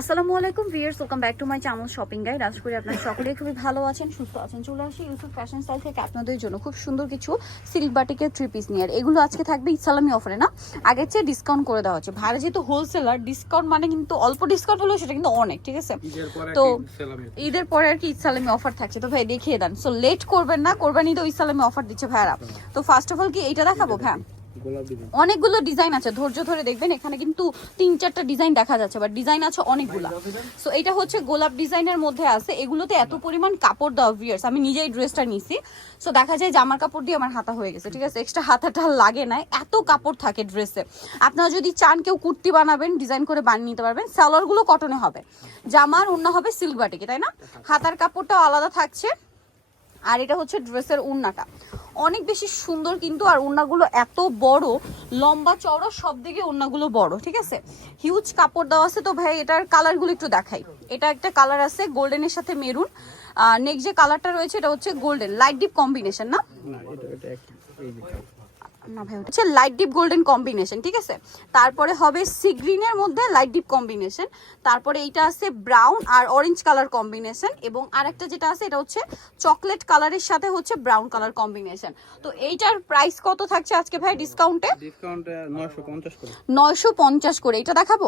আসসালামু আলাইকুম viewers welcome back to my channel shopping guide. আশা করি আপনারা সকলেই খুবই ভালো আছেন সুস্থ আছেন। চলে আসি ইউসুফ ফ্যাশন স্টাইল থেকে আপনাদের জন্য খুব সুন্দর কিছু সিল্ক বাটিকের থ্রি পিস নিয়ে। আর এগুলো আজকে থাকবে ইসলামি অফারে না? আগের চেয়ে ডিসকাউন্ট করে দেওয়া হচ্ছে। ভাড়া যেহেতু হোলসেলার ডিসকাউন্ট মানে কিন্তু অল্প ডিসকাউন্ট হলেও সেটা কিন্তু অনেক ঠিক আছে? তো ঈদের পরে আর কি ইসলামি অফার থাকছে। তো ভাই দেখিয়ে দেন। সো লেট করবেন না কোরবানি তো ইসলামি অফার দিচ্ছে ভাইরা তো ফার্স্ট অফ অল কি এটা দেখাবো হ্যাঁ ডিজাইন অনেকগুলো ডিজাইন আছে ধৈর্য ধরে দেখবেন এখানে কিন্তু তিন চারটা ডিজাইন দেখা যাচ্ছে বাট ডিজাইন আছে অনেকগুলা। সো এটা হচ্ছে গোলাপ ডিজাইনের মধ্যে আছে এগুলোতে এত পরিমাণ কাপড় দেওয়া ভিয়ার্স আমি নিজেই ড্রেসটা নিছি। সো দেখা যায় জামার কাপড় দিয়ে আমার হাতা হয়ে গেছে ঠিক আছে? এক্সট্রা হাতাটা লাগে না এত কাপড় থাকে ড্রেসে। আপনারা যদি চান কেউ কুর্তি বানাবেন ডিজাইন করে বানিয়ে নিতে পারবেন সালোয়ারগুলো কটনে হবে। জামার অন্য হবে সিল্ক বাটিকে তাই না? হাতার কাপড়টাও আলাদা থাকছে। আর এটা হচ্ছে ড্রেসের উন্নাটা। অনেক বেশি সুন্দর কিন্তু, আর উন্নাগুলো এত বড়, লম্বা চওড়া সব দিকে উন্নাগুলো বড়, ঠিক আছে? হিউজ কাপড় দেওয়া আছে, তো ভাই এটার কালারগুলো একটু দেখাই। এটা একটা কালার আছে গোল্ডেনের সাথে মেরুন। নেক্সট যে কালারটা রয়েছে, এটা হচ্ছে গোল্ডেন লাইট ডিপ কম্বিনেশন না? না ভাই হচ্ছে লাইট ডিপ গোল্ডেন কম্বিনেশন ঠিক আছে? তারপরে হবে সি গ্রিনের মধ্যে লাইট ডিপ কম্বিনেশন তারপরে এইটা আছে ব্রাউন আর অরেঞ্জ কালার কম্বিনেশন এবং আরেকটা যেটা আছে এটা হচ্ছে চকলেট কালারের সাথে হচ্ছে ব্রাউন কালার কম্বিনেশন তো এইটার প্রাইস কত থাকছে আজকে ভাই ডিসকাউন্টে ডিসকাউন্ট 950 করে। নয়শো পঞ্চাশ করে এটা দেখাবো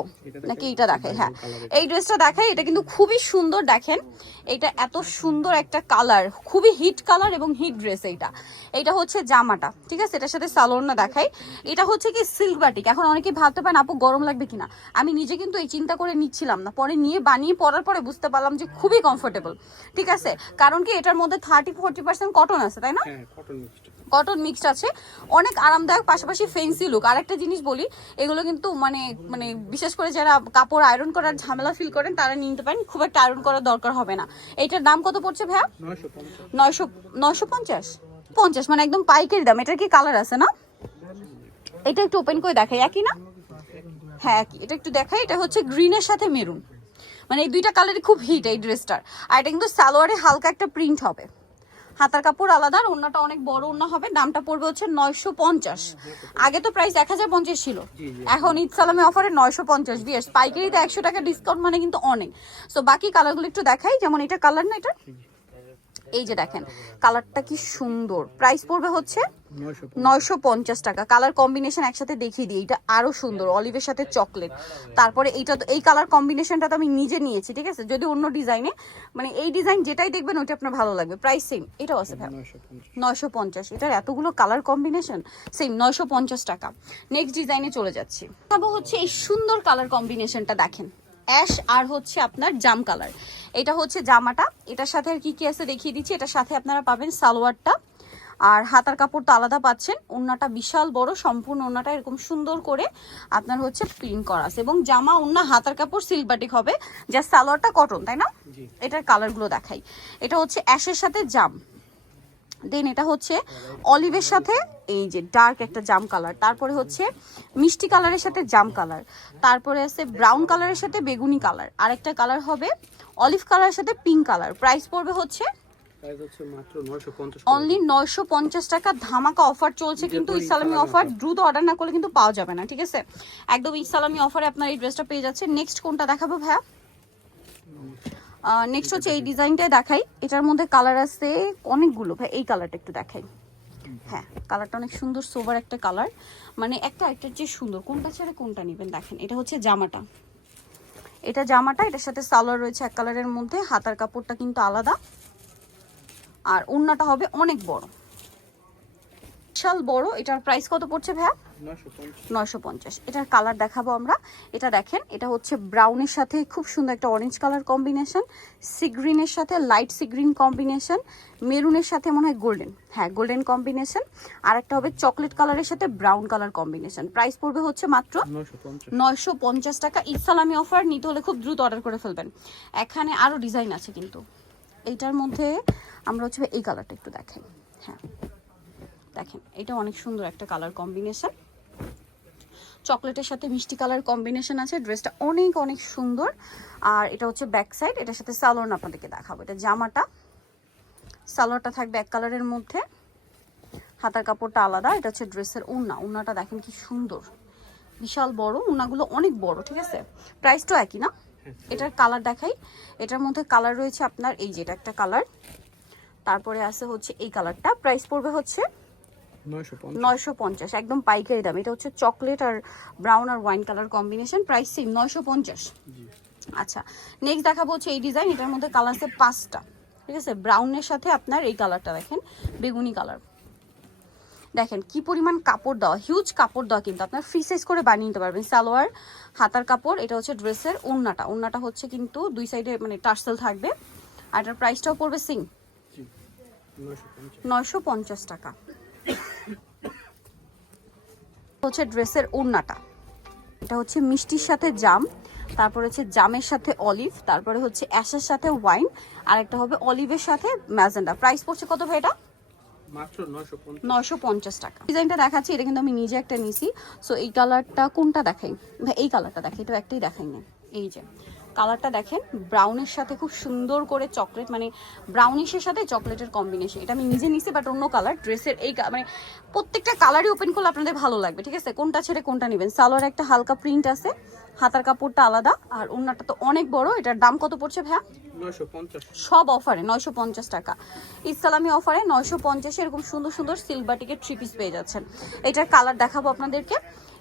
নাকি। এটা দেখাই হ্যাঁ। এই ড্রেসটা দেখাই এটা কিন্তু খুবই সুন্দর দেখেন। এটা এত সুন্দর একটা কালার খুবই হিট কালার এবং হিট ড্রেস এইটা। এটা হচ্ছে জামাটা ঠিক আছে? এটার সাথে সালোয়ারনা দেখাই। এটা হচ্ছে কি সিল্ক বাটিক এখন অনেকে ভাবতে পারেন আপু গরম লাগবে কিনা? আমি নিজে কিন্তু এই চিন্তা করে নিচ্ছিলাম না। পরে নিয়ে বানিয়ে পরার পরে বুঝতে পারলাম যে খুবই কমফোর্টেবল ঠিক আছে? কারণ কি এটার মধ্যে থার্টি ফোর্টি পার্সেন্ট কটন আছে তাই না? হ্যাঁ কটন মিক্সড আছে। অনেক আরামদায়ক পাশাপাশি ফেন্সি লুক আর একটা জিনিস বলি এগুলো কিন্তু মানে মানে বিশেষ করে যারা কাপড় আয়রন করার ঝামেলা ফিল করেন তারা নিতে পারেন। খুব একটা আয়রন করার দরকার হবে না। এটার দাম কত পড়ছে ভাইয়া? 950 নয়শো নয়শো পঞ্চাশ? পঞ্চাশ মানে একদম পাইকারি দাম। এটার কি কালার আছে না? এটা একটু ওপেন করে দেখাই, একই না? হ্যাঁ একই। এটা একটু দেখাই, এটা হচ্ছে গ্রিনের সাথে মেরুন মানে এই দুইটা কালারই খুব হিট এই ড্রেসটার আর এটা কিন্তু সালোয়ারে হালকা একটা প্রিন্ট হবে। হাতার কাপড় আলাদা, আর ওড়নাটা অনেক বড় ওড়না হবে। দামটা পড়বে হচ্ছে নয়শো পঞ্চাশ। আগে তো প্রাইস এক হাজার পঞ্চাশ ছিল। এখন ঈদ সালামে অফারে নয়শো পঞ্চাশ। বিয়ার্স পাইকারিতে একশো টাকা ডিসকাউন্ট মানে কিন্তু অনেক। সো বাকি কালারগুলো একটু দেখাই। যেমন এটা কালার না এটা? এই যে দেখেন কালারটা কি সুন্দর। প্রাইস পড়বে হচ্ছে নয়শো পঞ্চাশ টাকা। কালার কম্বিনেশন একসাথে দেখিয়ে দিই। এটা আরও সুন্দর অলিভের সাথে চকলেট তারপরে এইটা তো এই কালার কম্বিনেশনটা তো আমি নিজে নিয়েছি ঠিক আছে? যদি অন্য ডিজাইনে মানে এই ডিজাইন যেটাই দেখবেন ওইটা আপনার ভালো লাগবে। প্রাইস সেম এটাও আছে ভাই। নয়শো পঞ্চাশ। এটার এতগুলো কালার কম্বিনেশন সেম নয়শো পঞ্চাশ টাকা। নেক্সট ডিজাইনে চলে যাচ্ছি। তারপর হচ্ছে এই সুন্দর কালার কম্বিনেশনটা দেখেন। অ্যাশ আর হচ্ছে আপনার জাম কালার। এটা হচ্ছে জামাটা। এটার সাথে আর কি কি আছে দেখিয়ে দিচ্ছি। এটার সাথে আপনারা পাবেন সালোয়ারটা। আর হাতার কাপড় তো আলাদা পাচ্ছেন। ওন্নাটা বিশাল বড় সম্পূর্ণ ওন্নাটা এরকম সুন্দর করে আপনার হচ্ছে প্রিন্ট করা আছে। এবং জামা ওন্না হাতার কাপড় সিলবাটিক হবে। যা সালোয়ারটা কটন তাই না? এটার কালারগুলো দেখাই। এটা হচ্ছে অ্যাশের সাথে জাম। দেন এটা হচ্ছে অলিভের সাথে এই যে ডার্ক একটা জাম কালার তারপরে হচ্ছে মিষ্টি কালারের সাথে জাম কালার তারপরে আছে ব্রাউন কালারের সাথে বেগুনি কালার আরেকটা কালার হবে অলিভ কালারের সাথে পিঙ্ক কালার প্রাইস পড়বে হচ্ছে প্রাইস হচ্ছে মাত্র 950 অনলি নয়শো পঞ্চাশ টাকা। ধামাকা অফার চলছে কিন্তু ইসলামী অফার দ্রুত অর্ডার না করলে কিন্তু পাওয়া যাবে না ঠিক আছে? একদম ইসলামী অফারে আপনার এই ড্রেসটা পেয়ে যাচ্ছে নেক্সট কোনটা দেখাবো ভাইয়া? নেক্সট হচ্ছে এই ডিজাইনটাই দেখাই। এটার মধ্যে কালার আছে অনেকগুলো। ভাই এই কালারটা একটু দেখাই। হ্যাঁ কালারটা অনেক সুন্দর সোবার একটা কালার মানে একটা একটার যে সুন্দর কোনটা ছেড়ে কোনটা নেবেন দেখেন। এটা হচ্ছে জামাটা। এটা জামাটা এটার সাথে সালোয়ার রয়েছে এক কালারের মধ্যে। হাতার কাপড়টা কিন্তু আলাদা। আর ওড়নাটা হবে অনেক বড়। বিশাল বড়। এটার প্রাইস কত পড়ছে ভাইয়া? 950 নয়শো পঞ্চাশ। এটার কালার দেখাবো আমরা। এটা দেখেন এটা হচ্ছে ব্রাউনের সাথে খুব সুন্দর একটা অরেঞ্জ কালার কম্বিনেশন সিগ্রিনের সাথে লাইট সিগ্রিন কম্বিনেশন মেরুনের সাথে মনে হয় গোল্ডেন হ্যাঁ গোল্ডেন কম্বিনেশন আর একটা হবে চকলেট কালারের সাথে ব্রাউন কালার কম্বিনেশন প্রাইস পড়বে হচ্ছে মাত্র নয়শো পঞ্চাশ। টাকা। ইসলামি অফার নিতে হলে খুব দ্রুত অর্ডার করে ফেলবেন। এখানে আরও ডিজাইন আছে কিন্তু। এইটার মধ্যে আমরা হচ্ছে এই কালারটা একটু দেখাই হ্যাঁ দেখেন এটা অনেক সুন্দর একটা কালার কম্বিনেশন চকলেটের সাথে মিষ্টি কালার কম্বিনেশন আছে, ড্রেসটা অনেক অনেক সুন্দর। আর এটা হচ্ছে ব্যাক সাইড, এটার সাথে সালোয়ার আপনাদেরকে দেখাবো। এটা জামাটা, সালোয়ারটা থাকবে এক কালারের মধ্যে। হাতার কাপড়টা আলাদা, এটা হচ্ছে ড্রেসের উন্না। উন্নাটা দেখেন কি সুন্দর। বিশাল বড়, উন্নাগুলো অনেক বড়, ঠিক আছে? প্রাইসটাও একই না? এটার কালার দেখাই। এটার মধ্যে কালার রয়েছে আপনার, এই যে এটা একটা কালার তারপরে আছে হচ্ছে এই কালারটা প্রাইস পড়বে হচ্ছে নয়শো পঞ্চাশ। একদম পাইকারি দাম। এটা হচ্ছে চকলেট আর ব্রাউন আর wine colour combination price same নয়শো পঞ্চাশ। আচ্ছা নেক্সট দেখাবো হচ্ছে এই ডিজাইন এটার মধ্যে কালার আছে পাঁচটা। ঠিক আছে? ব্রাউনের সাথে আপনার এই কালারটা দেখেন বেগুনি কালার দেখেন কি পরিমাণ কাপড় দেওয়া হিউজ কাপড় দেওয়া কিন্তু। আপনার ফ্রি সাইজ করে বানিয়ে নিতে পারবেন। সালোয়ার হাতার কাপড় এটা হচ্ছে ড্রেসের ওড়নাটা। ওড়নাটা হচ্ছে কিন্তু দুই সাইডে মানে টার্সেল থাকবে। আর এটার প্রাইসটাও পড়বে সিং নয়শো পঞ্চাশ টাকা। হচ্ছে ড্রেসের ওড়নাটা। এটা হচ্ছে মিষ্টির সাথে জাম তারপরে হচ্ছে জামের সাথে অলিভ তারপরে হচ্ছে অ্যাশের সাথে ওয়াইন আর একটা হবে অলিভের সাথে ম্যাজেন্ডা। প্রাইস পড়ছে কত ভাই এটা? নয়শো পঞ্চাশ। টাকা। ডিজাইনটা দেখাচ্ছি এটা কিন্তু আমি নিজে একটা নিছি। সো এই কালারটা কোনটা দেখাই? এই কালারটা দেখাই এটা একটাই দেখাই না এই যে। কালারটা দেখেন ব্রাউনের সাথে খুব সুন্দর করে চকলেট মানে ব্রাউনিশের সাথে চকলেটের কম্বিনেশন এটা আমি নিজে নিছি বাট অন্য কালার ড্রেসের এই মানে প্রত্যেকটা কালারই ওপেন করলে আপনাদের ভালো লাগবে ঠিক আছে? কোনটা ছেড়ে কোনটা নেবেন। সালোয়ার একটা হালকা প্রিন্ট আছে হাতার কাপড়টা আলাদা আর ওনাটা তো অনেক বড় এটার দাম কত পড়ছে ভাইয়া? সব অফারে নয়শো পঞ্চাশ টাকা। ইসলামী অফারে নয়শো পঞ্চাশে এরকম সুন্দর সুন্দর সিলভার টিকেট থ্রি পিস পেয়ে যাচ্ছেন। এটার কালার দেখাবো আপনাদেরকে।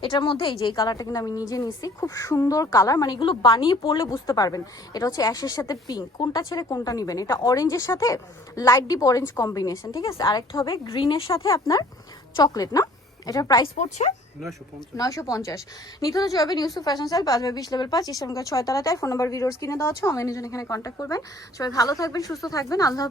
এটার মধ্যে এই যে এই কালারটা কিন্তু আমি নিজে নিছি খুব সুন্দর কালার মানে এগুলো বানিয়ে পড়লে বুঝতে পারবেন। এটা হচ্ছে অ্যাশের সাথে পিঙ্ক কোনটা ছেড়ে কোনটা নেবেন? এটা অরেঞ্জের সাথে লাইট ডিপ অরেঞ্জ কম্বিনেশন ঠিক আছে? আরেকটা হবে গ্রিনের সাথে আপনার চকলেট না? এটার প্রাইস পড়ছে নয়শো পঞ্চাশ। ইউসুফ ফ্যাশন স্টাইল পাঁচ বাই বিশ লেভেল পাঁচ ছয় তলাতে ফোন নাম্বার ভিডিওস কিনে দেওয়া হচ্ছে অনলাইনে জন্য এখানে কন্ট্যাক্ট করবেন। সবাই ভালো থাকবেন সুস্থ থাকবেন আল্লাহ